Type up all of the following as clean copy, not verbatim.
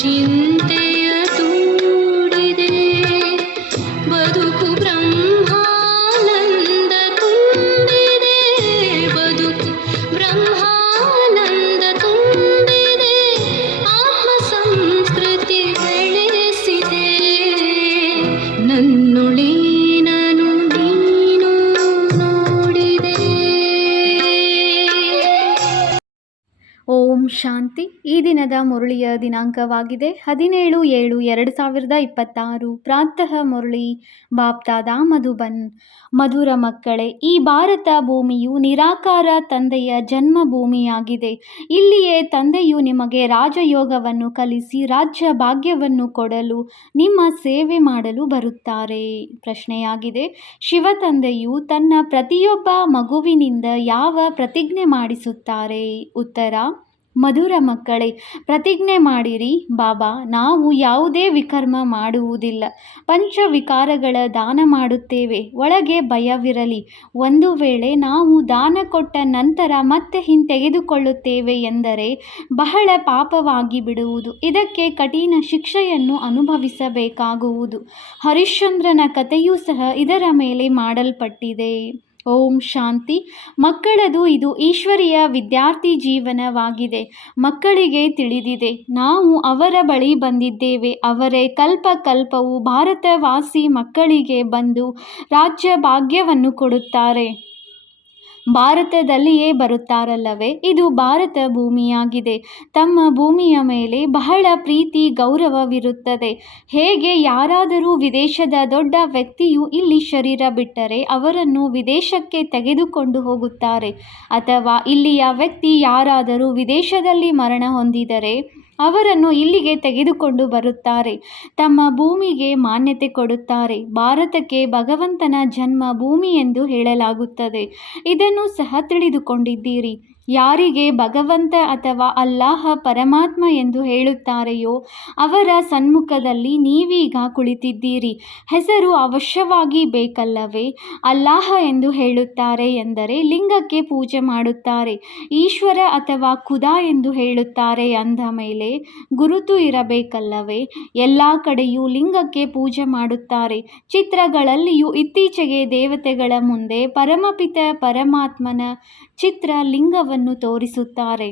ಚಿಂತೆಯ ತೂಡಿದೆ ಬದುಕು ಬ್ರಹ್ಮಾನಂದ ತುಂಬಿದೆ ಬದುಕು ಬ್ರಹ್ಮಾನಂದ ತುಂಬಿದೆ ಆತ್ಮ ಸಂಸ್ಕೃತಿ ಬೆಳೆಸಿದೆ ನನ್ನೊಳೇನನು ನೀನು ನೋಡಿದೆ. ಓಂ ಶಾಂತಿ. ಈ ದಿನದ ಮುರಳಿಯ ದಿನಾಂಕವಾಗಿದೆ 17/7/2026. ಪ್ರಾತಃ ಮುರಳಿ ಬಾಪ್ದಾದ ಮಧುಬನ್. ಮಧುರ ಮಕ್ಕಳೇ, ಈ ಭಾರತ ಭೂಮಿಯು ನಿರಾಕಾರ ತಂದೆಯ ಜನ್ಮಭೂಮಿಯಾಗಿದೆ. ಇಲ್ಲಿಯೇ ತಂದೆಯು ನಿಮಗೆ ರಾಜಯೋಗವನ್ನು ಕಲಿಸಿ ರಾಜ್ಯ ಭಾಗ್ಯವನ್ನು ಕೊಡಲು ನಿಮ್ಮ ಸೇವೆ ಮಾಡಲು ಬರುತ್ತಾರೆ. ಪ್ರಶ್ನೆಯಾಗಿದೆ, ಶಿವ ತಂದೆಯು ತನ್ನ ಪ್ರತಿಯೊಬ್ಬ ಮಗುವಿನಿಂದ ಯಾವ ಪ್ರತಿಜ್ಞೆ ಮಾಡಿಸುತ್ತಾರೆ? ಉತ್ತರ: ಮಧುರ ಮಕ್ಕಳೇ, ಪ್ರತಿಜ್ಞೆ ಮಾಡಿರಿ, ಬಾಬಾ, ನಾವು ಯಾವುದೇ ವಿಕರ್ಮ ಮಾಡುವುದಿಲ್ಲ, ಪಂಚವಿಕಾರಗಳ ದಾನ ಮಾಡುತ್ತೇವೆ. ಒಳಗೆ ಭಯವಿರಲಿ. ಒಂದು ವೇಳೆ ನಾವು ದಾನ ಕೊಟ್ಟ ನಂತರ ಮತ್ತೆ ಹಿಂತೆಗೆದುಕೊಳ್ಳುತ್ತೇವೆ ಎಂದರೆ ಬಹಳ ಪಾಪವಾಗಿ ಬಿಡುವುದು. ಇದಕ್ಕೆ ಕಠಿಣ ಶಿಕ್ಷೆಯನ್ನು ಅನುಭವಿಸಬೇಕಾಗುವುದು. ಹರಿಶ್ಚಂದ್ರನ ಕಥೆಯೂ ಸಹ ಇದರ ಮೇಲೆ ಮಾಡಲ್ಪಟ್ಟಿದೆ. ಓಂ ಶಾಂತಿ. ಮಕ್ಕಳದು ಇದು ಈಶ್ವರೀಯ ವಿದ್ಯಾರ್ಥಿ ಜೀವನವಾಗಿದೆ. ಮಕ್ಕಳಿಗೆ ತಿಳಿದಿದೆ, ನಾವು ಅವರ ಬಳಿ ಬಂದಿದ್ದೇವೆ. ಅವರೇ ಕಲ್ಪ ಕಲ್ಪವು ಭಾರತವಾಸಿ ಮಕ್ಕಳಿಗೆ ಬಂದು ರಾಜ್ಯ ಭಾಗ್ಯವನ್ನು ಕೊಡುತ್ತಾರೆ. ಭಾರತದಲ್ಲಿಯೇ ಬರುತ್ತಾರಲ್ಲವೇ? ಇದು ಭಾರತ ಭೂಮಿಯಾಗಿದೆ. ತಮ್ಮ ಭೂಮಿಯ ಮೇಲೆ ಬಹಳ ಪ್ರೀತಿ ಗೌರವವಿರುತ್ತದೆ. ಹೇಗೆ ಯಾರಾದರೂ ವಿದೇಶದ ದೊಡ್ಡ ವ್ಯಕ್ತಿಯು ಇಲ್ಲಿ ಶರೀರ ಬಿಟ್ಟರೆ ಅವರನ್ನು ವಿದೇಶಕ್ಕೆ ತೆಗೆದುಕೊಂಡು ಹೋಗುತ್ತಾರೆ, ಅಥವಾ ಇಲ್ಲಿಯ ವ್ಯಕ್ತಿ ಯಾರಾದರೂ ವಿದೇಶದಲ್ಲಿ ಮರಣ ಹೊಂದಿದರೆ ಅವರನ್ನು ಇಲ್ಲಿಗೆ ತೆಗೆದುಕೊಂಡು ಬರುತ್ತಾರೆ, ತಮ್ಮ ಭೂಮಿಗೆ ಮಾನ್ಯತೆ ಕೊಡುತ್ತಾರೆ. ಭಾರತಕ್ಕೆ ಭಗವಂತನ ಜನ್ಮ ಭೂಮಿ ಎಂದು ಹೇಳಲಾಗುತ್ತದೆ. ಇದನ್ನು ಸಹ ತಿಳಿದುಕೊಂಡಿದ್ದೀರಿ. ಯಾರಿಗೆ ಭಗವಂತ ಅಥವಾ ಅಲ್ಲಾಹ ಪರಮಾತ್ಮ ಎಂದು ಹೇಳುತ್ತಾರೆಯೋ ಅವರ ಸನ್ಮುಖದಲ್ಲಿ ನೀವೀಗ ಕುಳಿತಿದ್ದೀರಿ. ಹೆಸರು ಅವಶ್ಯವಾಗಿ ಬೇಕಲ್ಲವೇ? ಅಲ್ಲಾಹ ಎಂದು ಹೇಳುತ್ತಾರೆ ಎಂದರೆ ಲಿಂಗಕ್ಕೆ ಪೂಜೆ ಮಾಡುತ್ತಾರೆ. ಈಶ್ವರ ಅಥವಾ ಖುದಾ ಎಂದು ಹೇಳುತ್ತಾರೆ ಅಂದ ಮೇಲೆ ಗುರುತು ಇರಬೇಕಲ್ಲವೇ? ಎಲ್ಲ ಕಡೆಯೂ ಲಿಂಗಕ್ಕೆ ಪೂಜೆ ಮಾಡುತ್ತಾರೆ. ಚಿತ್ರಗಳಲ್ಲಿಯೂ ಇತ್ತೀಚೆಗೆ ದೇವತೆಗಳ ಮುಂದೆ ಪರಮಪಿತ ಪರಮಾತ್ಮನ ಚಿತ್ರ ಲಿಂಗವನ್ನು ತೋರಿಸುತ್ತಾರೆ.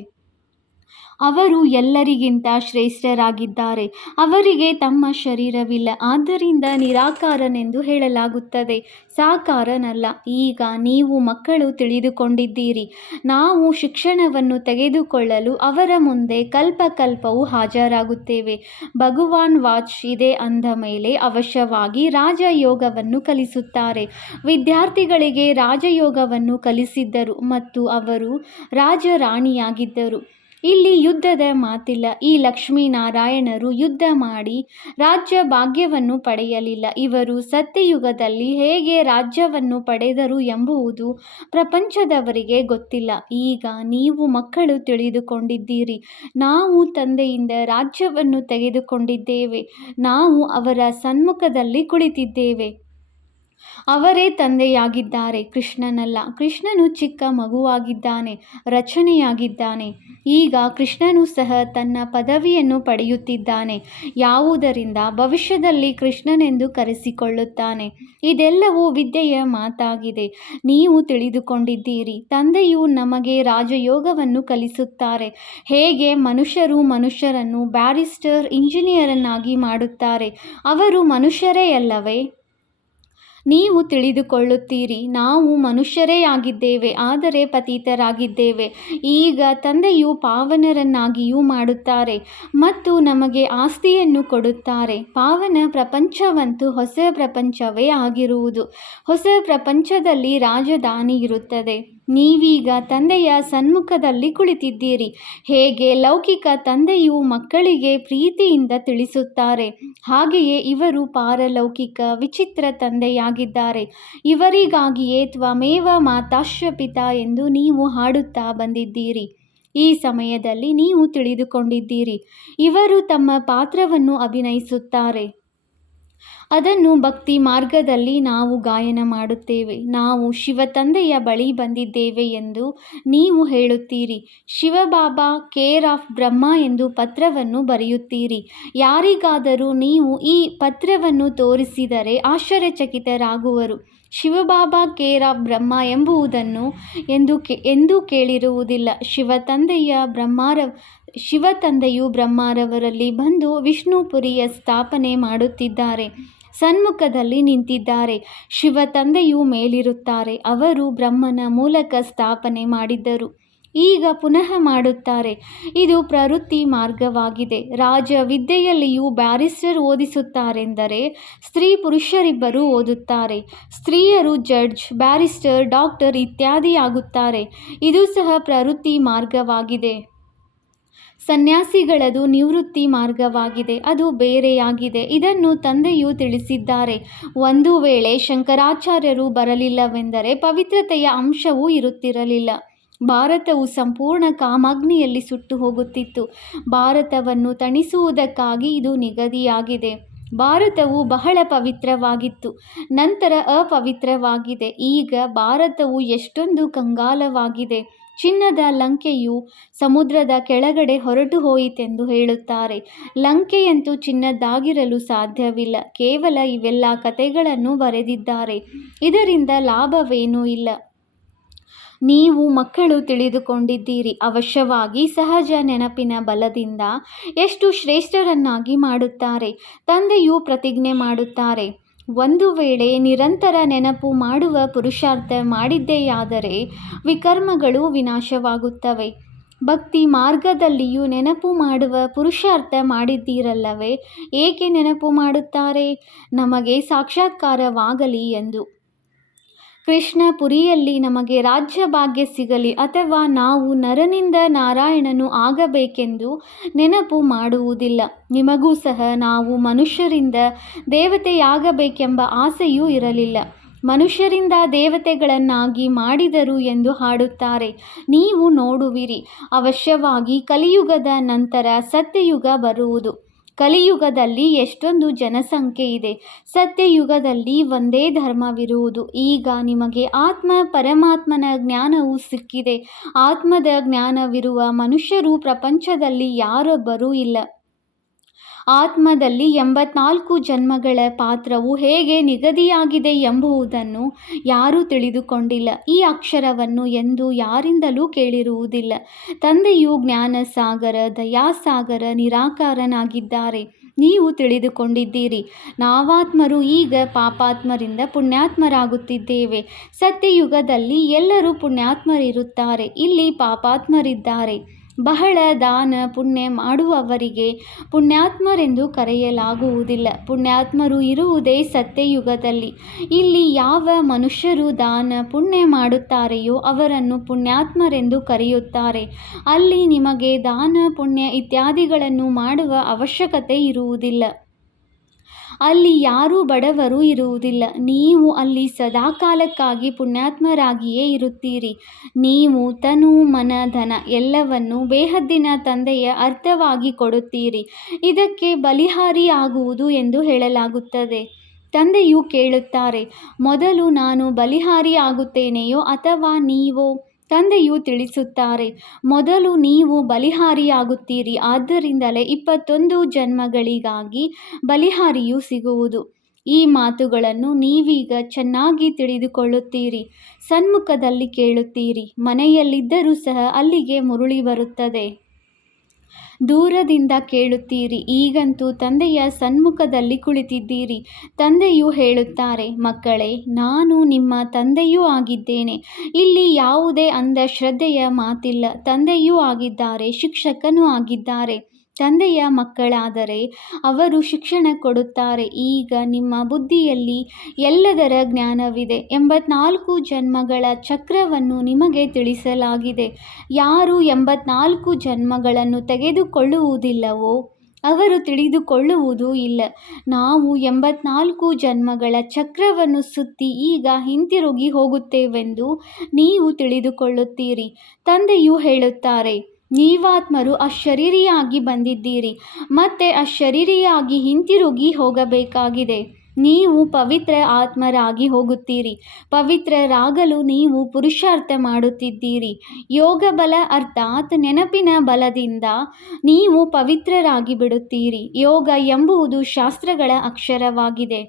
ಅವರು ಎಲ್ಲರಿಗಿಂತ ಶ್ರೇಷ್ಠರಾಗಿದ್ದಾರೆ. ಅವರಿಗೆ ತಮ್ಮ ಶರೀರವಿಲ್ಲ, ಆದ್ದರಿಂದ ನಿರಾಕಾರನೆಂದು ಹೇಳಲಾಗುತ್ತದೆ, ಸಾಕಾರನಲ್ಲ. ಈಗ ನೀವು ಮಕ್ಕಳು ತಿಳಿದುಕೊಂಡಿದ್ದೀರಿ. ನಾವು ಶಿಕ್ಷಣವನ್ನು ತೆಗೆದುಕೊಳ್ಳಲು ಅವರ ಮುಂದೆ ಕಲ್ಪಕಲ್ಪವು ಹಾಜರಾಗುತ್ತೇವೆ. ಭಗವಾನ್ ವಾಚ್ ಇದೆ ಅಂದ ಮೇಲೆ ಅವಶ್ಯವಾಗಿ ರಾಜಯೋಗವನ್ನು ಕಲಿಸುತ್ತಾರೆ. ವಿದ್ಯಾರ್ಥಿಗಳಿಗೆ ರಾಜಯೋಗವನ್ನು ಕಲಿಸಿದ್ದರು ಮತ್ತು ಅವರು ರಾಜರಾಣಿಯಾಗಿದ್ದರು. ಇಲ್ಲಿ ಯುದ್ಧದ ಮಾತಿಲ್ಲ. ಈ ಲಕ್ಷ್ಮೀನಾರಾಯಣರು ಯುದ್ಧ ಮಾಡಿ ರಾಜ್ಯ ಭಾಗ್ಯವನ್ನು ಪಡೆಯಲಿಲ್ಲ. ಇವರು ಸತ್ಯಯುಗದಲ್ಲಿ ಹೇಗೆ ರಾಜ್ಯವನ್ನು ಪಡೆದರು ಎಂಬುದು ಪ್ರಪಂಚದವರಿಗೆ ಗೊತ್ತಿಲ್ಲ. ಈಗ ನೀವು ಮಕ್ಕಳು ತಿಳಿದುಕೊಂಡಿದ್ದೀರಿ. ನಾವು ತಂದೆಯಿಂದ ರಾಜ್ಯವನ್ನು ತೆಗೆದುಕೊಂಡಿದ್ದೇವೆ. ನಾವು ಅವರ ಸನ್ಮುಖದಲ್ಲಿ ಕುಳಿತಿದ್ದೇವೆ. ಅವರೇ ತಂದೆಯಾಗಿದ್ದಾರೆ, ಕೃಷ್ಣನಲ್ಲ. ಕೃಷ್ಣನು ಚಿಕ್ಕ ಮಗುವಾಗಿದ್ದಾನೆ, ರಚನೆಯಾಗಿದ್ದಾನೆ. ಈಗ ಕೃಷ್ಣನು ಸಹ ತನ್ನ ಪದವಿಯನ್ನು ಪಡೆಯುತ್ತಿದ್ದಾನೆ. ಯಾವುದರಿಂದ? ಭವಿಷ್ಯದಲ್ಲಿ ಕೃಷ್ಣನೆಂದು ಕರೆಸಿಕೊಳ್ಳುತ್ತಾನೆ. ಇದೆಲ್ಲವೂ ವಿದ್ಯೆಯ ಮಾತಾಗಿದೆ. ನೀವು ತಿಳಿದುಕೊಂಡಿದ್ದೀರಿ. ತಂದೆಯು ನಮಗೆ ರಾಜಯೋಗವನ್ನು ಕಲಿಸುತ್ತಾರೆ. ಹೇಗೆ ಮನುಷ್ಯರನ್ನು ಬ್ಯಾರಿಸ್ಟರ್, ಇಂಜಿನಿಯರನ್ನಾಗಿ ಮಾಡುತ್ತಾರೆ. ಅವರು ಮನುಷ್ಯರೇ ಅಲ್ಲವೇ? ನೀವು ತಿಳಿದುಕೊಳ್ಳುತ್ತೀರಿ, ನಾವು ಮನುಷ್ಯರೇ ಆಗಿದ್ದೇವೆ, ಆದರೆ ಪತಿತರಾಗಿದ್ದೇವೆ. ಈಗ ತಂದೆಯು ಪಾವನರನ್ನಾಗಿಯೂ ಮಾಡುತ್ತಾರೆ ಮತ್ತು ನಮಗೆ ಆಸ್ತಿಯನ್ನು ಕೊಡುತ್ತಾರೆ. ಪಾವನ ಪ್ರಪಂಚವಂತೂ ಹೊಸ ಪ್ರಪಂಚವೇ ಆಗಿರುವುದು. ಹೊಸ ಪ್ರಪಂಚದಲ್ಲಿ ರಾಜಧಾನಿ ಇರುತ್ತದೆ. ನೀವೀಗ ತಂದೆಯ ಸನ್ಮುಖದಲ್ಲಿ ಕುಳಿತಿದ್ದೀರಿ. ಹೇಗೆ ಲೌಕಿಕ ತಂದೆಯು ಮಕ್ಕಳಿಗೆ ಪ್ರೀತಿಯಿಂದ ತಿಳಿಸುತ್ತಾರೆ, ಹಾಗೆಯೇ ಇವರು ಪಾರಲೌಕಿಕ ವಿಚಿತ್ರ ತಂದೆಯಾಗಿದ್ದಾರೆ. ಇವರಿಗಾಗಿಯೇ ತ್ವಮೇವ ಮಾತಾಶ್ಚ ಪಿತಾ ಎಂದು ನೀವು ಹಾಡುತ್ತಾ ಬಂದಿದ್ದೀರಿ. ಈ ಸಮಯದಲ್ಲಿ ನೀವು ತಿಳಿದುಕೊಂಡಿದ್ದೀರಿ, ಇವರು ತಮ್ಮ ಪಾತ್ರವನ್ನು ಅಭಿನಯಿಸುತ್ತಾರೆ. ಅದನ್ನು ಭಕ್ತಿ ಮಾರ್ಗದಲ್ಲಿ ನಾವು ಗಾಯನ ಮಾಡುತ್ತೇವೆ. ನಾವು ಶಿವ ತಂದೆಯ ಬಳಿ ಬಂದಿದ್ದೇವೆ ಎಂದು ನೀವು ಹೇಳುತ್ತೀರಿ. ಶಿವಬಾಬಾ ಕೇರ್ ಆಫ್ ಬ್ರಹ್ಮ ಎಂದು ಪತ್ರವನ್ನು ಬರೆಯುತ್ತೀರಿ. ಯಾರಿಗಾದರೂ ನೀವು ಈ ಪತ್ರವನ್ನು ತೋರಿಸಿದರೆ ಆಶ್ಚರ್ಯಚಕಿತರಾಗುವರು. ಶಿವಬಾಬಾ ಕೇರ್ ಆಫ್ ಬ್ರಹ್ಮ ಎಂಬುದನ್ನು ಎಂದೂ ಕೇಳಿರುವುದಿಲ್ಲ. ಶಿವ ತಂದೆಯು ಬ್ರಹ್ಮರವರಲ್ಲಿ ಬಂದು ವಿಷ್ಣುಪುರಿಯ ಸ್ಥಾಪನೆ ಮಾಡುತ್ತಿದ್ದಾರೆ. ಸನ್ಮುಖದಲ್ಲಿ ನಿಂತಿದ್ದಾರೆ. ಶಿವ ತಂದೆಯು ಮೇಲಿರುತ್ತಾರೆ. ಅವರು ಬ್ರಹ್ಮನ ಮೂಲಕ ಸ್ಥಾಪನೆ ಮಾಡಿದ್ದರು. ಈಗ ಪುನಃ ಮಾಡುತ್ತಾರೆ. ಇದು ಪ್ರವೃತ್ತಿ ಮಾರ್ಗವಾಗಿದೆ. ರಾಜ ವಿದ್ಯೆಯಲ್ಲಿಯೂ ಬ್ಯಾರಿಸ್ಟರ್ ಓದಿಸುತ್ತಾರೆಂದರೆ ಸ್ತ್ರೀ ಪುರುಷರಿಬ್ಬರೂ ಓದುತ್ತಾರೆ. ಸ್ತ್ರೀಯರು ಜಡ್ಜ್, ಬ್ಯಾರಿಸ್ಟರ್, ಡಾಕ್ಟರ್ ಇತ್ಯಾದಿಯಾಗುತ್ತಾರೆ. ಇದು ಸಹ ಪ್ರವೃತ್ತಿ ಮಾರ್ಗವಾಗಿದೆ. ಸನ್ಯಾಸಿಗಳದು ನಿವೃತ್ತಿ ಮಾರ್ಗವಾಗಿದೆ. ಅದು ಬೇರೆಯಾಗಿದೆ. ಇದನ್ನು ತಂದೆಯು ತಿಳಿಸಿದ್ದಾರೆ. ಒಂದು ವೇಳೆ ಶಂಕರಾಚಾರ್ಯರು ಬರಲಿಲ್ಲವೆಂದರೆ ಪವಿತ್ರತೆಯ ಅಂಶವೂ ಇರುತ್ತಿರಲಿಲ್ಲ. ಭಾರತವು ಸಂಪೂರ್ಣ ಕಾಮಾಗ್ನಿಯಲ್ಲಿ ಸುಟ್ಟು ಹೋಗುತ್ತಿತ್ತು. ಭಾರತವನ್ನು ತಣಿಸುವುದಕ್ಕಾಗಿ ಇದು ನಿಗದಿಯಾಗಿದೆ. ಭಾರತವು ಬಹಳ ಪವಿತ್ರವಾಗಿತ್ತು, ನಂತರ ಅಪವಿತ್ರವಾಗಿದೆ. ಈಗ ಭಾರತವು ಎಷ್ಟೊಂದು ಕಂಗಾಲವಾಗಿದೆ. ಚಿನ್ನದ ಲಂಕೆಯು ಸಮುದ್ರದ ಕೆಳಗಡೆ ಹೊರಟು ಹೋಯಿತೆಂದು ಹೇಳುತ್ತಾರೆ. ಲಂಕೆಯಂತೂ ಚಿನ್ನದ್ದಾಗಿರಲು ಸಾಧ್ಯವಿಲ್ಲ. ಕೇವಲ ಇವೆಲ್ಲ ಕಥೆಗಳನ್ನು ಬರೆದಿದ್ದಾರೆ. ಇದರಿಂದ ಲಾಭವೇನೂ ಇಲ್ಲ. ನೀವು ಮಕ್ಕಳು ತಿಳಿದುಕೊಂಡಿದ್ದೀರಿ. ಅವಶ್ಯವಾಗಿ ಸಹಜ ನೆನಪಿನ ಬಲದಿಂದ ಎಷ್ಟು ಶ್ರೇಷ್ಠರನ್ನಾಗಿ ಮಾಡುತ್ತಾರೆ. ತಂದೆಯು ಪ್ರತಿಜ್ಞೆ ಮಾಡುತ್ತಾರೆ, ಒಂದು ವೇಳೆ ನಿರಂತರ ನೆನಪು ಮಾಡುವ ಪುರುಷಾರ್ಥ ಮಾಡಿದ್ದೆಯಾದರೆ ವಿಕರ್ಮಗಳು ವಿನಾಶವಾಗುತ್ತವೆ. ಭಕ್ತಿ ಮಾರ್ಗದಲ್ಲಿಯೂ ನೆನಪು ಮಾಡುವ ಪುರುಷಾರ್ಥ ಮಾಡಿದ್ದೀರಲ್ಲವೇ? ಏಕೆ ನೆನಪು ಮಾಡುತ್ತಾರೆ? ನಮಗೆ ಸಾಕ್ಷಾತ್ಕಾರವಾಗಲಿ ಎಂದು. ಕೃಷ್ಣ ಪುರಿಯಲ್ಲಿ ನಮಗೆ ರಾಜ್ಯ ಭಾಗ್ಯ ಸಿಗಲಿ ಅಥವಾ ನಾವು ನರನಿಂದ ನಾರಾಯಣನು ಆಗಬೇಕೆಂದು ನೆನಪು ಮಾಡುವುದಿಲ್ಲ. ನಿಮಗೂ ಸಹ ನಾವು ಮನುಷ್ಯರಿಂದ ದೇವತೆಯಾಗಬೇಕೆಂಬ ಆಸೆಯೂ ಇರಲಿಲ್ಲ. ಮನುಷ್ಯರಿಂದ ದೇವತೆಗಳನ್ನಾಗಿ ಮಾಡಿದರು ಎಂದು ಹಾಡುತ್ತಾರೆ. ನೀವು ನೋಡುವಿರಿ, ಅವಶ್ಯವಾಗಿ ಕಲಿಯುಗದ ನಂತರ ಸತ್ಯಯುಗ ಬರುವುದು. ಕಲಿಯುಗದಲ್ಲಿ ಎಷ್ಟೊಂದು ಜನಸಂಖ್ಯೆ ಇದೆ. ಸತ್ಯಯುಗದಲ್ಲಿ ಒಂದೇ ಧರ್ಮವಿರುವುದು. ಈಗ ನಿಮಗೆ ಪರಮಾತ್ಮನ ಜ್ಞಾನವು ಸಿಕ್ಕಿದೆ. ಆತ್ಮದ ಜ್ಞಾನವಿರುವ ಮನುಷ್ಯರು ಪ್ರಪಂಚದಲ್ಲಿ ಯಾರೊಬ್ಬರೂ ಇಲ್ಲ. ಆತ್ಮದಲ್ಲಿ 84 ಜನ್ಮಗಳ ಪಾತ್ರವು ಹೇಗೆ ನಿಗದಿಯಾಗಿದೆ ಎಂಬುದನ್ನು ಯಾರೂ ತಿಳಿದುಕೊಂಡಿಲ್ಲ. ಈ ಅಕ್ಷರವನ್ನು ಎಂದೂ ಯಾರಿಂದಲೂ ಕೇಳಿರುವುದಿಲ್ಲ. ತಂದೆಯು ಜ್ಞಾನಸಾಗರ, ದಯಾಸಾಗರ, ನಿರಾಕಾರನಾಗಿದ್ದಾರೆ. ನೀವು ತಿಳಿದುಕೊಂಡಿದ್ದೀರಿ. ನಾವಾತ್ಮರು ಈಗ ಪಾಪಾತ್ಮರಿಂದ ಪುಣ್ಯಾತ್ಮರಾಗುತ್ತಿದ್ದೇವೆ. ಸತ್ಯಯುಗದಲ್ಲಿ ಎಲ್ಲರೂ ಪುಣ್ಯಾತ್ಮರಿರುತ್ತಾರೆ. ಇಲ್ಲಿ ಪಾಪಾತ್ಮರಿದ್ದಾರೆ. ಬಹಳ ದಾನ ಪುಣ್ಯ ಮಾಡುವವರಿಗೆ ಪುಣ್ಯಾತ್ಮರೆಂದು ಕರೆಯಲಾಗುವುದಿಲ್ಲ. ಪುಣ್ಯಾತ್ಮರು ಇರುವುದೇ ಸತ್ಯಯುಗದಲ್ಲಿ. ಇಲ್ಲಿ ಯಾವ ಮನುಷ್ಯರು ದಾನ ಪುಣ್ಯ ಮಾಡುತ್ತಾರೆಯೋ ಅವರನ್ನು ಪುಣ್ಯಾತ್ಮರೆಂದು ಕರೆಯುತ್ತಾರೆ. ಅಲ್ಲಿ ನಿಮಗೆ ದಾನ ಪುಣ್ಯ ಇತ್ಯಾದಿಗಳನ್ನು ಮಾಡುವ ಅವಶ್ಯಕತೆ ಇರುವುದಿಲ್ಲ. ಅಲ್ಲಿ ಯಾರೂ ಬಡವರು ಇರುವುದಿಲ್ಲ. ನೀವು ಅಲ್ಲಿ ಸದಾಕಾಲಕ್ಕಾಗಿ ಪುಣ್ಯಾತ್ಮರಾಗಿಯೇ ಇರುತ್ತೀರಿ. ನೀವು ತನು, ಮನ, ಧನ ಎಲ್ಲವನ್ನೂ ಬೇಹದ್ದಿನ ತಂದೆಯ ಅರ್ಥವಾಗಿ ಕೊಡುತ್ತೀರಿ. ಇದಕ್ಕೆ ಬಲಿಹಾರಿ ಆಗುವುದು ಎಂದು ಹೇಳಲಾಗುತ್ತದೆ. ತಂದೆಯು ಕೇಳುತ್ತಾರೆ, ಮೊದಲು ನಾನು ಬಲಿಹಾರಿ ಆಗುತ್ತೇನೆಯೋ ಅಥವಾ ನೀವೋ? ತಂದೆಯು ತಿಳಿಸುತ್ತಾರೆ, ಮೊದಲು ನೀವು ಬಲಿಹಾರಿಯಾಗುತ್ತೀರಿ. ಆದ್ದರಿಂದಲೇ 21 ಜನ್ಮಗಳಿಗಾಗಿ ಬಲಿಹಾರಿಯು ಸಿಗುವುದು. ಈ ಮಾತುಗಳನ್ನು ನೀವೀಗ ಚೆನ್ನಾಗಿ ತಿಳಿದುಕೊಳ್ಳುತ್ತೀರಿ. ಸನ್ಮುಖದಲ್ಲಿ ಕೇಳುತ್ತೀರಿ. ಮನೆಯಲ್ಲಿದ್ದರೂ ಸಹ ಅಲ್ಲಿಗೆ ಮುರುಳಿ ಬರುತ್ತದೆ. ದೂರದಿಂದ ಕೇಳುತ್ತೀರಿ. ಈಗಂತೂ ತಂದೆಯ ಸನ್ಮುಖದಲ್ಲಿ ಕುಳಿತಿದ್ದೀರಿ. ತಂದೆಯು ಹೇಳುತ್ತಾರೆ, ಮಕ್ಕಳೇ, ನಾನು ನಿಮ್ಮ ತಂದೆಯೂ ಆಗಿದ್ದೇನೆ. ಇಲ್ಲಿ ಯಾವುದೇ ಅಂಧಶ್ರದ್ಧೆಯ ಮಾತಿಲ್ಲ. ತಂದೆಯೂ ಆಗಿದ್ದಾರೆ, ಶಿಕ್ಷಕನೂ ಆಗಿದ್ದಾರೆ. ತಂದೆಯ ಮಕ್ಕಳಾದರೆ ಅವರು ಶಿಕ್ಷಣ ಕೊಡುತ್ತಾರೆ. ಈಗ ನಿಮ್ಮ ಬುದ್ಧಿಯಲ್ಲಿ ಎಲ್ಲದರ ಜ್ಞಾನವಿದೆ. 84 ಜನ್ಮಗಳ ಚಕ್ರವನ್ನು ನಿಮಗೆ ತಿಳಿಸಲಾಗಿದೆ. ಯಾರು 84 ಜನ್ಮಗಳನ್ನು ತೆಗೆದುಕೊಳ್ಳುವುದಿಲ್ಲವೋ ಅವರು ತಿಳಿದುಕೊಳ್ಳುವುದೂ ಇಲ್ಲ. ನಾವು 84 ಜನ್ಮಗಳ ಚಕ್ರವನ್ನು ಸುತ್ತಿ ಈಗ ಹಿಂತಿರುಗಿ ಹೋಗುತ್ತೇವೆಂದು ನೀವು ತಿಳಿದುಕೊಳ್ಳುತ್ತೀರಿ. ತಂದೆಯು ಹೇಳುತ್ತಾರೆ, ನೀವಾತ್ಮರು ಅಶರೀರಿಯಾಗಿ ಬಂದಿದ್ದೀರಿ. ಮತ್ತೆ ಅಶರೀರಿಯಾಗಿ ಹಿಂತಿರುಗಿ ಹೋಗಬೇಕಾಗಿದೆ. ನೀವು ಪವಿತ್ರ ಆತ್ಮರಾಗಿ ಹೋಗುತ್ತೀರಿ. ಪವಿತ್ರರಾಗಲು ನೀವು ಪುರುಷಾರ್ಥ ಮಾಡುತ್ತಿದ್ದೀರಿ. ಯೋಗ ಬಲ ಅರ್ಥಾತ್ ನೆನಪಿನ ಬಲದಿಂದ ನೀವು ಪವಿತ್ರರಾಗಿ ಬಿಡುತ್ತೀರಿ. ಯೋಗ ಎಂಬುದು ಶಾಸ್ತ್ರಗಳ ಅಕ್ಷರವಾಗಿದೆ.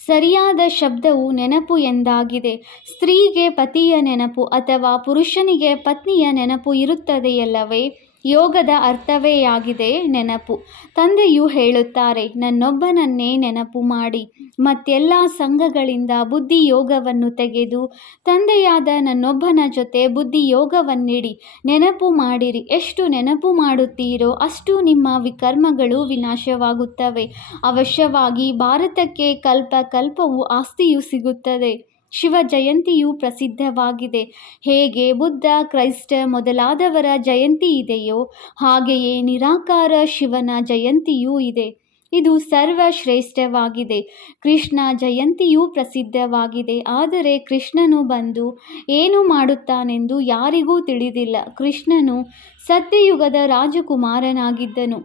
ಸರಿಯಾದ ಶಬ್ದವು ನೆನಪು ಎಂದಾಗಿದೆ. ಸ್ತ್ರೀಗೆ ಪತಿಯ ನೆನಪು ಅಥವಾ ಪುರುಷನಿಗೆ ಪತ್ನಿಯ ನೆನಪು ಇರುತ್ತದೆಯಲ್ಲವೇ? ಯೋಗದ ಅರ್ಥವೇ ಆಗಿದೆ ನೆನಪು. ತಂದೆಯು ಹೇಳುತ್ತಾರೆ, ನನ್ನೊಬ್ಬನನ್ನೇ ನೆನಪು ಮಾಡಿ. ಮತ್ತೆಲ್ಲ ಸಂಘಗಳಿಂದ ಬುದ್ಧಿ ಯೋಗವನ್ನು ತೆಗೆದು ತಂದೆಯಾದ ನನ್ನೊಬ್ಬನ ಜೊತೆ ಬುದ್ಧಿ ಯೋಗವನ್ನಿಡಿ. ನೆನಪು ಮಾಡಿರಿ. ಎಷ್ಟು ನೆನಪು ಮಾಡುತ್ತೀರೋ ಅಷ್ಟು ನಿಮ್ಮ ವಿಕರ್ಮಗಳು ವಿನಾಶವಾಗುತ್ತವೆ. ಅವಶ್ಯವಾಗಿ ಭಾರತಕ್ಕೆ ಕಲ್ಪವು ಆಸ್ತಿಯು ಸಿಗುತ್ತದೆ. ಶಿವ ಜಯಂತಿಯು ಪ್ರಸಿದ್ಧವಾಗಿದೆ. ಹೇಗೆ ಬುದ್ಧ, ಕ್ರೈಸ್ತ ಮೊದಲಾದವರ ಜಯಂತಿ ಇದೆಯೋ ಹಾಗೆಯೇ ನಿರಾಕಾರ ಶಿವನ ಜಯಂತಿಯೂ ಇದೆ. ಇದು ಸರ್ವಶ್ರೇಷ್ಠವಾಗಿದೆ. ಕೃಷ್ಣ ಜಯಂತಿಯೂ ಪ್ರಸಿದ್ಧವಾಗಿದೆ. ಆದರೆ ಕೃಷ್ಣನು ಬಂದು ಏನು ಮಾಡುತ್ತಾನೆಂದು ಯಾರಿಗೂ ತಿಳಿದಿಲ್ಲ. ಕೃಷ್ಣನು ಸತ್ಯಯುಗದ ರಾಜಕುಮಾರನಾಗಿದ್ದನು.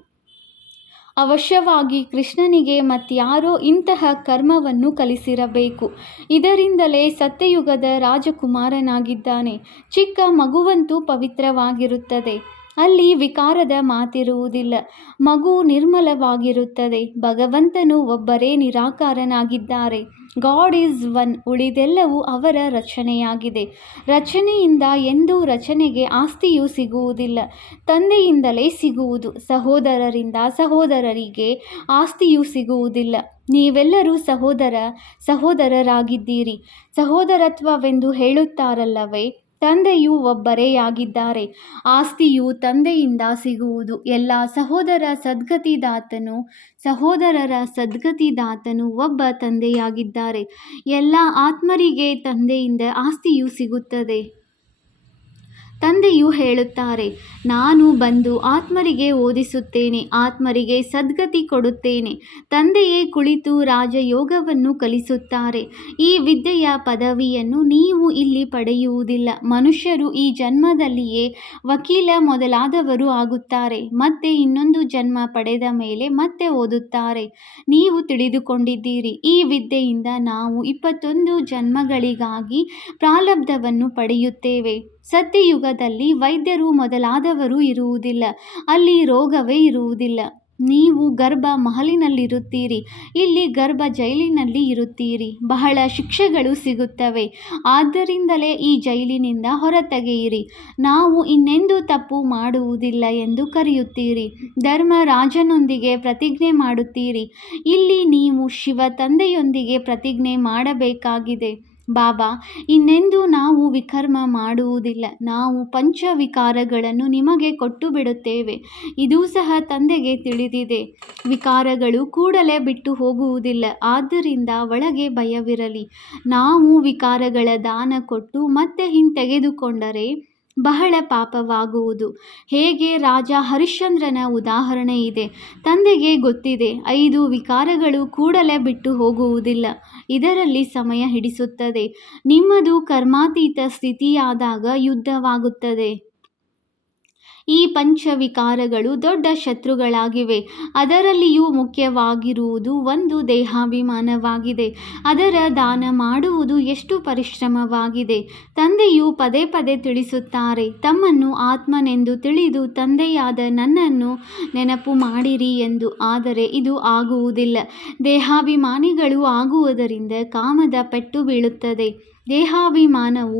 ಅವಶ್ಯವಾಗಿ ಕೃಷ್ಣನಿಗೆ ಮತ್ಯಾರೋ ಇಂತಹ ಕರ್ಮವನ್ನು ಕಲಿಸಿರಬೇಕು. ಇದರಿಂದಲೇ ಸತ್ಯಯುಗದ ರಾಜಕುಮಾರನಾಗಿದ್ದಾನೆ. ಚಿಕ್ಕ ಮಗುವಂತೂ ಪವಿತ್ರವಾಗಿರುತ್ತದೆ. ಅಲ್ಲಿ ವಿಕಾರದ ಮಾತಿರುವುದಿಲ್ಲ. ಮಗು ನಿರ್ಮಲವಾಗಿರುತ್ತದೆ. ಭಗವಂತನು ಒಬ್ಬರೇ ನಿರಾಕಾರನಾಗಿದ್ದಾರೆ. God is one. ಉಳಿದೆಲ್ಲವೂ ಅವರ ರಚನೆಯಾಗಿದೆ. ರಚನೆಯಿಂದ ಎಂದೂ ರಚನೆಗೆ ಆಸ್ತಿಯು ಸಿಗುವುದಿಲ್ಲ. ತಂದೆಯಿಂದಲೇ ಸಿಗುವುದು. ಸಹೋದರರಿಗೆ ಆಸ್ತಿಯು ಸಿಗುವುದಿಲ್ಲ. ನೀವೆಲ್ಲರೂ ಸಹೋದರರಾಗಿದ್ದೀರಿ. ಸಹೋದರತ್ವವೆಂದು ಹೇಳುತ್ತಾರಲ್ಲವೇ? ತಂದೆಯು ಒಬ್ಬರೇ ಆಗಿದ್ದಾರೆ. ಆಸ್ತಿಯು ತಂದೆಯಿಂದ ಸಿಗುವುದು. ಎಲ್ಲ ಸಹೋದರರ ಸದ್ಗತಿದಾತನು ಒಬ್ಬ ತಂದೆಯಾಗಿದ್ದಾರೆ. ಎಲ್ಲ ಆತ್ಮರಿಗೆ ತಂದೆಯಿಂದ ಆಸ್ತಿಯು ಸಿಗುತ್ತದೆ. ತಂದೆಯು ಹೇಳುತ್ತಾರೆ, ನಾನು ಬಂದು ಆತ್ಮರಿಗೆ ಓದಿಸುತ್ತೇನೆ, ಆತ್ಮರಿಗೆ ಸದ್ಗತಿ ಕೊಡುತ್ತೇನೆ. ತಂದೆಯೇ ಕುಳಿತು ರಾಜಯೋಗವನ್ನು ಕಲಿಸುತ್ತಾರೆ. ಈ ವಿದ್ಯೆಯ ಪದವಿಯನ್ನು ನೀವು ಇಲ್ಲಿ ಪಡೆಯುವುದಿಲ್ಲ. ಮನುಷ್ಯರು ಈ ಜನ್ಮದಲ್ಲಿಯೇ ವಕೀಲ ಮೊದಲಾದವರು ಆಗುತ್ತಾರೆ. ಮತ್ತೆ ಇನ್ನೊಂದು ಜನ್ಮ ಪಡೆದ ಮೇಲೆ ಮತ್ತೆ ಓದುತ್ತಾರೆ. ನೀವು ತಿಳಿದುಕೊಂಡಿದ್ದೀರಿ. ಈ ವಿದ್ಯೆಯಿಂದ ನಾವು 21 ಜನ್ಮಗಳಿಗಾಗಿ ಪ್ರಾರಬ್ಧವನ್ನು ಪಡೆಯುತ್ತೇವೆ. ಸತ್ಯಯುಗದಲ್ಲಿ ವೈದ್ಯರು ಮೊದಲಾದವರು ಇರುವುದಿಲ್ಲ. ಅಲ್ಲಿ ರೋಗವೇ ಇರುವುದಿಲ್ಲ. ನೀವು ಗರ್ಭ ಮಹಲಿನಲ್ಲಿರುತ್ತೀರಿ. ಇಲ್ಲಿ ಗರ್ಭ ಜೈಲಿನಲ್ಲಿ ಇರುತ್ತೀರಿ. ಬಹಳ ಶಿಕ್ಷೆಗಳು ಸಿಗುತ್ತವೆ. ಆದ್ದರಿಂದಲೇ ಈ ಜೈಲಿನಿಂದ ಹೊರತೆಗೆಯಿರಿ. ನಾವು ಇನ್ನೆಂದೂ ತಪ್ಪು ಮಾಡುವುದಿಲ್ಲ ಎಂದು ಕರೆಯುತ್ತೀರಿ. ಧರ್ಮರಾಜನೊಂದಿಗೆ ಪ್ರತಿಜ್ಞೆ ಮಾಡುತ್ತೀರಿ. ಇಲ್ಲಿ ನೀವು ಶಿವ ತಂದೆಯೊಂದಿಗೆ ಪ್ರತಿಜ್ಞೆ ಮಾಡಬೇಕಾಗಿದೆ. ಬಾಬಾ, ಇನ್ನೆಂದೂ ನಾವು ವಿಕರ್ಮ ಮಾಡುವುದಿಲ್ಲ. ನಾವು ಪಂಚವಿಕಾರಗಳನ್ನು ನಿಮಗೆ ಕೊಟ್ಟು ಬಿಡುತ್ತೇವೆ. ಇದೂ ಸಹ ತಂದೆಗೆ ತಿಳಿದಿದೆ. ವಿಕಾರಗಳು ಕೂಡಲೇ ಬಿಟ್ಟು ಹೋಗುವುದಿಲ್ಲ. ಆದ್ದರಿಂದ ಒಳಗೆ ಭಯವಿರಲಿ. ನಾವು ವಿಕಾರಗಳ ದಾನ ಕೊಟ್ಟು ಮತ್ತೆ ಹಿಂತೆಗೆದುಕೊಂಡರೆ ಬಹಳ ಪಾಪವಾಗುವುದು. ಹೇಗೆ ರಾಜ ಹರಿಶ್ಚಂದ್ರನ ಉದಾಹರಣೆ ಇದೆ. ತಂದೆಗೆ ಗೊತ್ತಿದೆ 5 ವಿಕಾರಗಳು ಕೂಡಲೇ ಬಿಟ್ಟು ಹೋಗುವುದಿಲ್ಲ. ಇದರಲ್ಲಿ ಸಮಯ ಹಿಡಿಸುತ್ತದೆ. ನಿಮ್ಮದು ಕರ್ಮಾತೀತ ಸ್ಥಿತಿಯಾದಾಗ ಯುದ್ಧವಾಗುತ್ತದೆ. ಈ ಪಂಚವಿಕಾರಗಳು ದೊಡ್ಡ ಶತ್ರುಗಳಾಗಿವೆ. ಅದರಲ್ಲಿಯೂ ಮುಖ್ಯವಾಗಿರುವುದು ಒಂದು ದೇಹಾಭಿಮಾನವಾಗಿದೆ. ಅದರ ದಾನ ಮಾಡುವುದು ಎಷ್ಟು ಪರಿಶ್ರಮವಾಗಿದೆ. ತಂದೆಯು ಪದೇ ಪದೇ ತಿಳಿಸುತ್ತಾರೆ, ತಮ್ಮನ್ನು ಆತ್ಮನೆಂದು ತಿಳಿದು ತಂದೆಯಾದ ನನ್ನನ್ನು ನೆನಪು ಮಾಡಿರಿ ಎಂದು. ಆದರೆ ಇದು ಆಗುವುದಿಲ್ಲ. ದೇಹಾಭಿಮಾನಿಗಳು ಆಗುವುದರಿಂದ ಕಾಮದ ಪೆಟ್ಟು ಬೀಳುತ್ತದೆ. ದೇಹಾಭಿಮಾನವು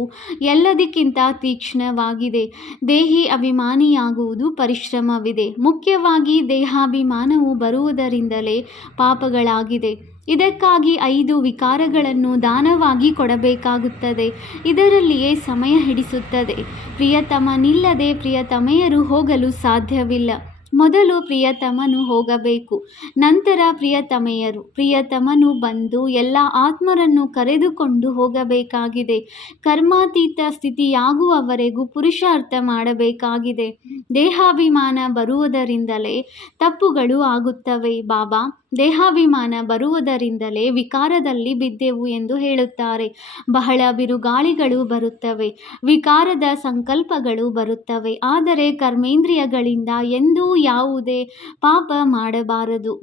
ಎಲ್ಲದಕ್ಕಿಂತ ತೀಕ್ಷ್ಣವಾಗಿದೆ. ದೇಹಿ ಅಭಿಮಾನಿಯಾಗುವುದು ಪರಿಶ್ರಮವಿದೆ. ಮುಖ್ಯವಾಗಿ ದೇಹಾಭಿಮಾನವು ಬರುವುದರಿಂದಲೇ ಪಾಪಗಳಾಗಿದೆ. ಇದಕ್ಕಾಗಿ 5 ವಿಕಾರಗಳನ್ನು ದಾನವಾಗಿ ಕೊಡಬೇಕಾಗುತ್ತದೆ. ಇದರಲ್ಲಿಯೇ ಸಮಯ ಹಿಡಿಸುತ್ತದೆ. ಪ್ರಿಯತಮನಿಲ್ಲದೆ ಪ್ರಿಯತಮೆಯರು ಹೋಗಲು ಸಾಧ್ಯವಿಲ್ಲ. ಮೊದಲು ಪ್ರಿಯತಮನು ಹೋಗಬೇಕು, ನಂತರ ಪ್ರಿಯತಮೆಯರು. ಪ್ರಿಯತಮನು ಬಂದು ಎಲ್ಲ ಆತ್ಮರನ್ನು ಕರೆದುಕೊಂಡು ಹೋಗಬೇಕಾಗಿದೆ. ಕರ್ಮಾತೀತ ಸ್ಥಿತಿಯಾಗುವವರೆಗೂ ಪುರುಷಾರ್ಥ ಮಾಡಬೇಕಾಗಿದೆ. ದೇಹಾಭಿಮಾನ ಬರುವುದರಿಂದಲೇ ತಪ್ಪುಗಳು ಆಗುತ್ತವೆ. ಬಾಬಾ, ದೇಹಾಭಿಮಾನ ಬರುವುದರಿಂದಲೇ ವಿಕಾರದಲ್ಲಿ ಬಿದ್ದೆವು ಎಂದು ಹೇಳುತ್ತಾರೆ. ಬಹಳ ಬಿರುಗಾಳಿಗಳು ಬರುತ್ತವೆ, ವಿಕಾರದ ಸಂಕಲ್ಪಗಳು ಬರುತ್ತವೆ. ಆದರೆ ಕರ್ಮೇಂದ್ರಿಯಗಳಿಂದ ಎಂದೂ ಯಾವುದೇ ಪಾಪ ಮಾಡಬಾರದು.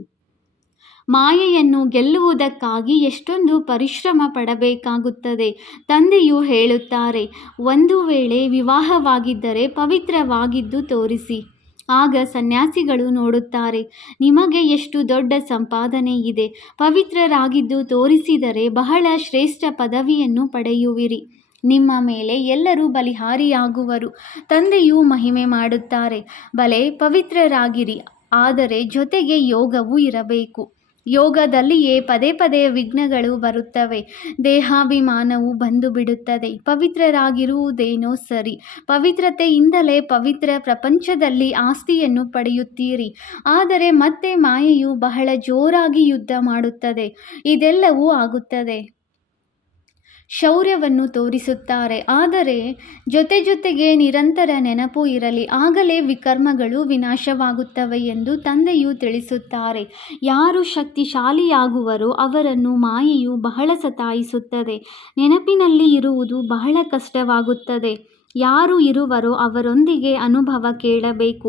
ಮಾಯೆಯನ್ನು ಗೆಲ್ಲುವುದಕ್ಕಾಗಿ ಎಷ್ಟೊಂದು ಪರಿಶ್ರಮ ಪಡಬೇಕಾಗುತ್ತದೆ. ತಂದೆಯು ಹೇಳುತ್ತಾರೆ, ಒಂದು ವೇಳೆ ವಿವಾಹವಾಗಿದ್ದರೆ ಪವಿತ್ರವಾಗಿದ್ದು ತೋರಿಸಿ. ಆಗ ಸನ್ಯಾಸಿಗಳು ನೋಡುತ್ತಾರೆ, ನಿಮಗೆ ಎಷ್ಟು ದೊಡ್ಡ ಸಂಪಾದನೆ ಇದೆ, ಪವಿತ್ರರಾಗಿದ್ದು ತೋರಿಸಿದರೆ ಬಹಳ ಶ್ರೇಷ್ಠ ಪದವಿಯನ್ನು ಪಡೆಯುವಿರಿ. ನಿಮ್ಮ ಮೇಲೆ ಎಲ್ಲರೂ ಬಲಿಹಾರಿಯಾಗುವರು. ತಂದೆಯು ಮಹಿಮೆ ಮಾಡುತ್ತಾರೆ, ಭಲೆ ಪವಿತ್ರರಾಗಿರಿ, ಆದರೆ ಜೊತೆಗೆ ಯೋಗವೂ ಇರಬೇಕು. ಯೋಗದಲ್ಲಿಯೇ ಪದೇ ಪದೇ ವಿಘ್ನಗಳು ಬರುತ್ತವೆ, ದೇಹಾಭಿಮಾನವು ಬಂದು ಬಿಡುತ್ತದೆ. ಪವಿತ್ರರಾಗಿರುವುದೇನೋ ಸರಿ, ಪವಿತ್ರತೆಯಿಂದಲೇ ಪವಿತ್ರ ಪ್ರಪಂಚದಲ್ಲಿ ಆಸ್ತಿಯನ್ನು ಪಡೆಯುತ್ತೀರಿ, ಆದರೆ ಮತ್ತೆ ಮಾಯೆಯು ಬಹಳ ಜೋರಾಗಿ ಯುದ್ಧ ಮಾಡುತ್ತದೆ. ಇದೆಲ್ಲವೂ ಆಗುತ್ತದೆ. ಶೌರ್ಯವನ್ನು ತೋರಿಸುತ್ತಾರೆ, ಆದರೆ ಜೊತೆಗೆ ನಿರಂತರ ನೆನಪು ಇರಲಿ, ಆಗಲೇ ವಿಕರ್ಮಗಳು ವಿನಾಶವಾಗುತ್ತವೆ ಎಂದು ತಂದೆಯು ತಿಳಿಸುತ್ತಾರೆ. ಯಾರು ಶಕ್ತಿಶಾಲಿಯಾಗುವರೋ ಅವರನ್ನು ಮಾಯೆಯು ಬಹಳ ಸತಾಯಿಸುತ್ತದೆ. ನೆನಪಿನಲ್ಲಿ ಇರುವುದು ಬಹಳ ಕಷ್ಟವಾಗುತ್ತದೆ. ಯಾರು ಇರುವರೋ ಅವರೊಂದಿಗೆ ಅನುಭವ ಕೇಳಬೇಕು.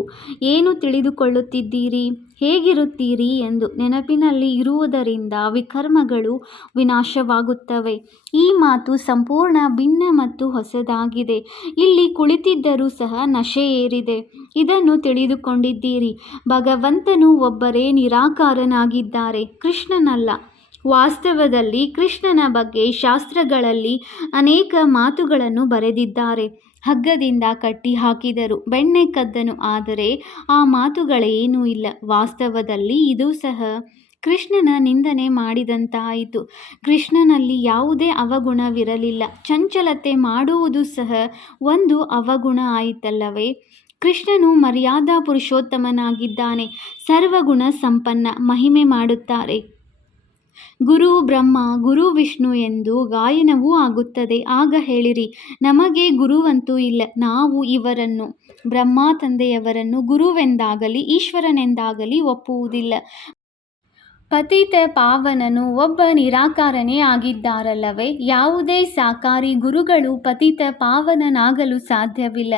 ಏನು ತಿಳಿದುಕೊಳ್ಳುತ್ತಿದ್ದೀರಿ, ಹೇಗಿರುತ್ತೀರಿ ಎಂದು. ನೆನಪಿನಲ್ಲಿ ಇರುವುದರಿಂದ ವಿಕರ್ಮಗಳು ವಿನಾಶವಾಗುತ್ತವೆ. ಈ ಮಾತು ಸಂಪೂರ್ಣ ಭಿನ್ನ ಮತ್ತು ಹೊಸದಾಗಿದೆ. ಇಲ್ಲಿ ಕುಳಿತಿದ್ದರೂ ಸಹ ನಶೆ ಏರಿದೆ. ಇದನ್ನು ತಿಳಿದುಕೊಂಡಿದ್ದೀರಿ. ಭಗವಂತನು ಒಬ್ಬರೇ ನಿರಾಕಾರನಾಗಿದ್ದಾರೆ, ಕೃಷ್ಣನಲ್ಲ. ವಾಸ್ತವದಲ್ಲಿ ಕೃಷ್ಣನ ಬಗ್ಗೆ ಶಾಸ್ತ್ರಗಳಲ್ಲಿ ಅನೇಕ ಮಾತುಗಳನ್ನು ಬರೆದಿದ್ದಾರೆ. ಹಗ್ಗದಿಂದ ಕಟ್ಟಿ ಹಾಕಿದರು, ಬೆಣ್ಣೆ ಕದ್ದನು, ಆದರೆ ಆ ಮಾತುಗಳೇನೂ ಇಲ್ಲ. ವಾಸ್ತವದಲ್ಲಿ ಇದು ಸಹ ಕೃಷ್ಣನ ನಿಂದನೆ ಮಾಡಿದಂತಾಯಿತು. ಕೃಷ್ಣನಲ್ಲಿ ಯಾವುದೇ ಅವಗುಣವಿರಲಿಲ್ಲ. ಚಂಚಲತೆ ಮಾಡುವುದು ಸಹ ಒಂದು ಅವಗುಣ ಆಯಿತಲ್ಲವೇ? ಕೃಷ್ಣನು ಮರ್ಯಾದಾ ಪುರುಷೋತ್ತಮನಾಗಿದ್ದಾನೆ, ಸರ್ವಗುಣ ಸಂಪನ್ನ. ಮಹಿಮೆ ಮಾಡುತ್ತಾರೆ, ಗುರು ಬ್ರಹ್ಮ ಗುರು ವಿಷ್ಣು ಎಂದು ಗಾಯನವೂ ಆಗುತ್ತದೆ. ಆಗ ಹೇಳಿರಿ, ನಮಗೆ ಗುರುವಂತೂ ಇಲ್ಲ. ನಾವು ಇವರನ್ನು, ಬ್ರಹ್ಮ ತಂದೆಯವರನ್ನು ಗುರುವೆಂದಾಗಲಿ ಈಶ್ವರನೆಂದಾಗಲಿ ಒಪ್ಪುವುದಿಲ್ಲ. ಪತಿತ ಪಾವನನು ಒಬ್ಬ ನಿರಾಕಾರನೇ ಆಗಿದ್ದಾರಲ್ಲವೇ? ಯಾವುದೇ ಸಾಕಾರಿ ಗುರುಗಳು ಪತಿತ ಪಾವನನಾಗಲು ಸಾಧ್ಯವಿಲ್ಲ.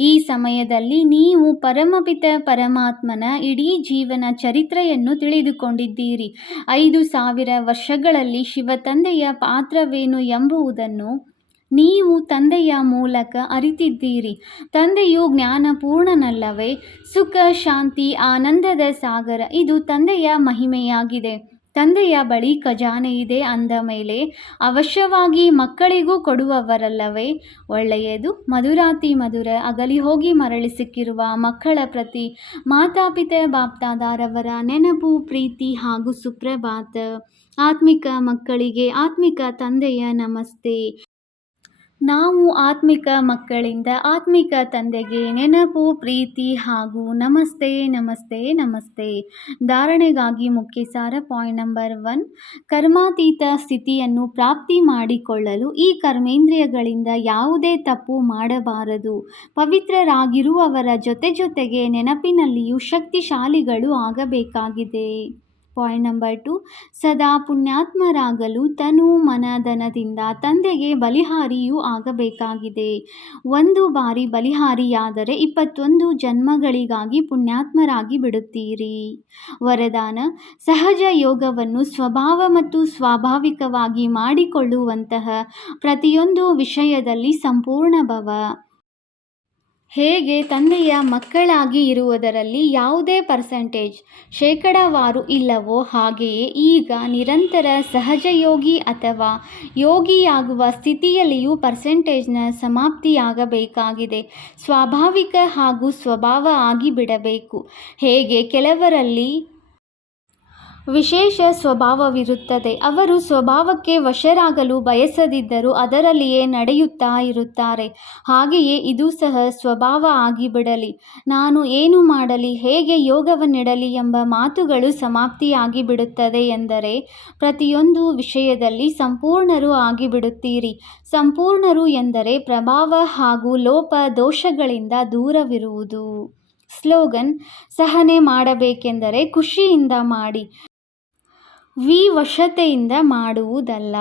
ಈ ಸಮಯದಲ್ಲಿ ನೀವು ಪರಮಪಿತ ಪರಮಾತ್ಮನ ಇಡೀ ಜೀವನ ಚರಿತ್ರೆಯನ್ನು ತಿಳಿದುಕೊಂಡಿದ್ದೀರಿ. 5000 ವರ್ಷಗಳಲ್ಲಿ ಶಿವತಂದೆಯ ಪಾತ್ರವೇನು ಎಂಬುದನ್ನು ನೀವು ತಂದೆಯ ಮೂಲಕ ಅರಿತಿದ್ದೀರಿ. ತಂದೆಯು ಜ್ಞಾನಪೂರ್ಣನಲ್ಲವೇ? ಸುಖ, ಶಾಂತಿ, ಆನಂದದ ಸಾಗರ. ಇದು ತಂದೆಯ ಮಹಿಮೆಯಾಗಿದೆ. ತಂದೆಯ ಬಳಿ ಖಜಾನೆ ಇದೆ ಅಂದ ಮೇಲೆ ಅವಶ್ಯವಾಗಿ ಮಕ್ಕಳಿಗೂ ಕೊಡುವವರಲ್ಲವೇ? ಒಳ್ಳೆಯದು. ಮಧುರಾತಿ ಮಧುರ ಅಗಲಿ ಹೋಗಿ ಮರಳಿ ಸಿಕ್ಕಿರುವ ಮಕ್ಕಳ ಪ್ರತಿ ಮಾತಾಪಿತ ಬಾಪ್ದಾದಾರವರ ನೆನಪು, ಪ್ರೀತಿ ಹಾಗೂ ಸುಪ್ರಭಾತ. ಆತ್ಮಿಕ ಮಕ್ಕಳಿಗೆ ಆತ್ಮಿಕ ತಂದೆಯ ನಮಸ್ತೆ. ನಾವು ಆತ್ಮಿಕ ಮಕ್ಕಳಿಂದ ಆತ್ಮಿಕ ತಂದೆಗೆ ನೆನಪು, ಪ್ರೀತಿ ಹಾಗೂ ನಮಸ್ತೆ ನಮಸ್ತೆ ನಮಸ್ತೆ. ಧಾರಣೆಗಾಗಿ ಮುಖ್ಯ ಸಾರ. ಪಾಯಿಂಟ್ ನಂಬರ್ 1, ಕರ್ಮಾತೀತ ಸ್ಥಿತಿಯನ್ನು ಪ್ರಾಪ್ತಿ ಮಾಡಿಕೊಳ್ಳಲು ಈ ಕರ್ಮೇಂದ್ರಿಯಗಳಿಂದ ಯಾವುದೇ ತಪ್ಪು ಮಾಡಬಾರದು. ಪವಿತ್ರರಾಗಿರುವವರ ಜೊತೆಗೆ ನೆನಪಿನಲ್ಲಿಯೂ ಶಕ್ತಿಶಾಲಿಗಳು ಆಗಬೇಕಾಗಿದೆ. ಪಾಯಿಂಟ್ ನಂಬರ್ 2, ಸದಾ ಪುಣ್ಯಾತ್ಮರಾಗಲು ತನು ಮನ ಧನದಿಂದ ತಂದೆಗೆ ಬಲಿಹಾರಿಯೂ ಆಗಬೇಕಾಗಿದೆ. ಒಂದು ಬಾರಿ ಬಲಿಹಾರಿಯಾದರೆ 21 ಜನ್ಮಗಳಿಗಾಗಿ ಪುಣ್ಯಾತ್ಮರಾಗಿ ಬಿಡುತ್ತೀರಿ. ವರದಾನ: ಸಹಜ ಯೋಗವನ್ನು ಸ್ವಭಾವ ಮತ್ತು ಸ್ವಾಭಾವಿಕವಾಗಿ ಮಾಡಿಕೊಳ್ಳುವಂತಹ ಪ್ರತಿಯೊಂದು ವಿಷಯದಲ್ಲಿ ಸಂಪೂರ್ಣ ಭವ. ಹೇಗೆ ತಂದೆಯ ಮಕ್ಕಳಾಗಿ ಇರುವುದರಲ್ಲಿ ಯಾವುದೇ ಪರ್ಸೆಂಟೇಜ್, ಶೇಕಡಾವಾರು ಇಲ್ಲವೋ, ಹಾಗೆಯೇ ಈಗ ನಿರಂತರ ಸಹಜಯೋಗಿ ಅಥವಾ ಯೋಗಿಯಾಗುವ ಸ್ಥಿತಿಯಲ್ಲಿಯೂ ಪರ್ಸೆಂಟೇಜ್ನ ಸಮಾಪ್ತಿಯಾಗಬೇಕಾಗಿದೆ. ಸ್ವಾಭಾವಿಕ ಹಾಗೂ ಸ್ವಭಾವ ಆಗಿಬಿಡಬೇಕು. ಹೇಗೆ ಕೆಲವರಲ್ಲಿ ವಿಶೇಷ ಸ್ವಭಾವವಿರುತ್ತದೆ, ಅವರು ಸ್ವಭಾವಕ್ಕೆ ವಶರಾಗಲು ಬಯಸದಿದ್ದರೂ ಅದರಲ್ಲಿಯೇ ನಡೆಯುತ್ತಾ ಇರುತ್ತಾರೆ. ಹಾಗೆಯೇ ಇದು ಸಹ ಸ್ವಭಾವ ಆಗಿಬಿಡಲಿ. ನಾನು ಏನು ಮಾಡಲಿ, ಹೇಗೆ ಯೋಗವನ್ನಿಡಲಿ ಎಂಬ ಮಾತುಗಳು ಸಮಾಪ್ತಿಯಾಗಿಬಿಡುತ್ತದೆ ಎಂದರೆ ಪ್ರತಿಯೊಂದು ವಿಷಯದಲ್ಲಿ ಸಂಪೂರ್ಣರು ಆಗಿಬಿಡುತ್ತೀರಿ. ಸಂಪೂರ್ಣರು ಎಂದರೆ ಪ್ರಭಾವ ಹಾಗೂ ಲೋಪ ದೋಷಗಳಿಂದ ದೂರವಿರುವುದು. ಸ್ಲೋಗನ್: ಸಹನೆ ಮಾಡಬೇಕೆಂದರೆ ಖುಷಿಯಿಂದ ಮಾಡಿ. ವಿವಶತೆಯಿಂದ ಮಾಡುವುದಲ್ಲ.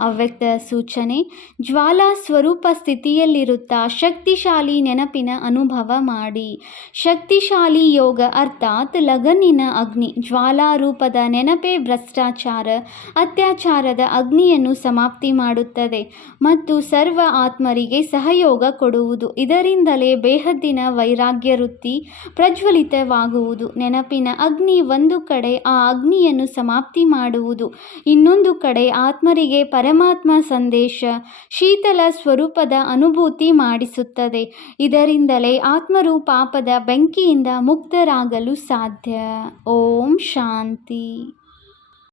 ಅವ್ಯಕ್ತ ಸೂಚನೆ: ಜ್ವಾಲಾ ಸ್ವರೂಪ ಸ್ಥಿತಿಯಲ್ಲಿರುತ್ತಾ ಶಕ್ತಿಶಾಲಿ ನೆನಪಿನ ಅನುಭವ ಮಾಡಿ. ಶಕ್ತಿಶಾಲಿ ಯೋಗ ಅರ್ಥಾತ್ ಲಗನ್ನಿನ ಅಗ್ನಿ. ಜ್ವಾಲಾ ರೂಪದ ನೆನಪೇ ಭ್ರಷ್ಟಾಚಾರ, ಅತ್ಯಾಚಾರದ ಅಗ್ನಿಯನ್ನು ಸಮಾಪ್ತಿ ಮಾಡುತ್ತದೆ ಮತ್ತು ಸರ್ವ ಆತ್ಮರಿಗೆ ಸಹಯೋಗ ಕೊಡುವುದು. ಇದರಿಂದಲೇ ಬೇಹದ್ದಿನ ವೈರಾಗ್ಯ ವೃತ್ತಿ ಪ್ರಜ್ವಲಿತವಾಗುವುದು. ನೆನಪಿನ ಅಗ್ನಿ ಒಂದು ಕಡೆ ಆ ಅಗ್ನಿಯನ್ನು ಸಮಾಪ್ತಿ ಮಾಡುವುದು, ಇನ್ನೊಂದು ಕಡೆ ಆತ್ಮರಿಗೆ ಪರಮಾತ್ಮ ಸಂದೇಶ, ಶೀತಲ ಸ್ವರೂಪದ ಅನುಭೂತಿ ಮಾಡಿಸುತ್ತದೆ. ಇದರಿಂದಲೇ ಆತ್ಮರು ಪಾಪದ ಬೆಂಕಿಯಿಂದ ಮುಕ್ತರಾಗಲು ಸಾಧ್ಯ. ಓಂ ಶಾಂತಿ.